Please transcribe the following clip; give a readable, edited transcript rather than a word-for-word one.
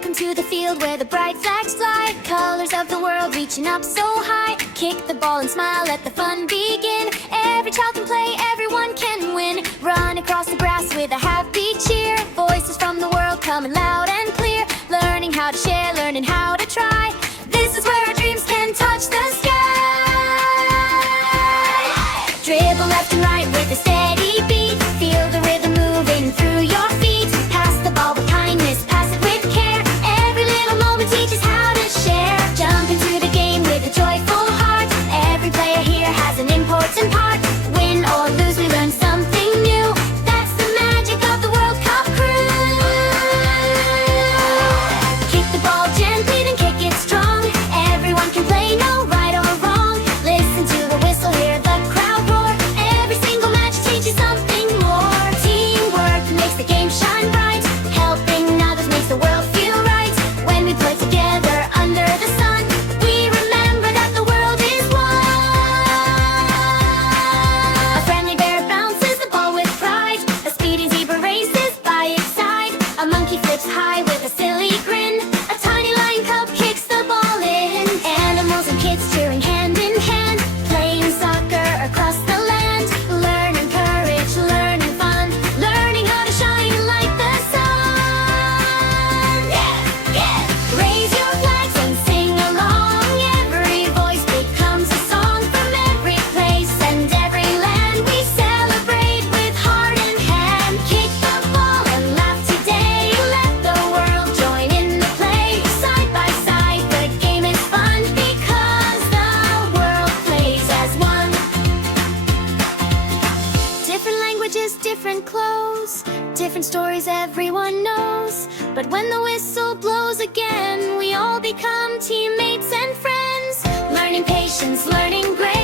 Welcome to the field where the bright flags fly. Colors of the world reaching up so high. Kick the ball and smile, let the fun begin. Every child can play, everyone can win. Run across the grass with a happy cheer. Voices from the world coming loud and clear. Learning how to share, learning how to try. This is where our dreams can touch the sky. Dribble left and right with a steady beat. Feel the rhythm moving through your feet. Pass the ball with kindness, pass it with care. Every little moment teaches how to share. Jump into the game with a joyful heart. Every player here has an important part. Win or lose, we learn something new. That's the magic of the World Cup crew. Kick the ball gently, then kick it strong. Everyone can play, no right or wrong. Listen to the whistle, hear the crowd roar. Every single match teaches something more. Teamwork makes the game shine bright. Helping others makes the world feel right. When we play together under the sun, we remember that the world is one. A friendly bear bounces the ball with pride. A speedy zebra races by its side. A monkey flips high with a silly grin. A tiny lion cub kicks the ball in. Animals and kids cheering hand in hand. Playing soccer across the land. Learning courage, learning fun. Learning how to shine like the sun. Raise your flags and sing along. Every voice becomes a song. From every place and every land, we celebrate with heart and hand. Kick the ball and laugh today. Let the world join in the play. Side by side, the game is fun because the world plays as one. Different languages, different clothes, different stories everyone knows. But when the whistle blows again, we all become teammates and friends. Learning patience, learning grace.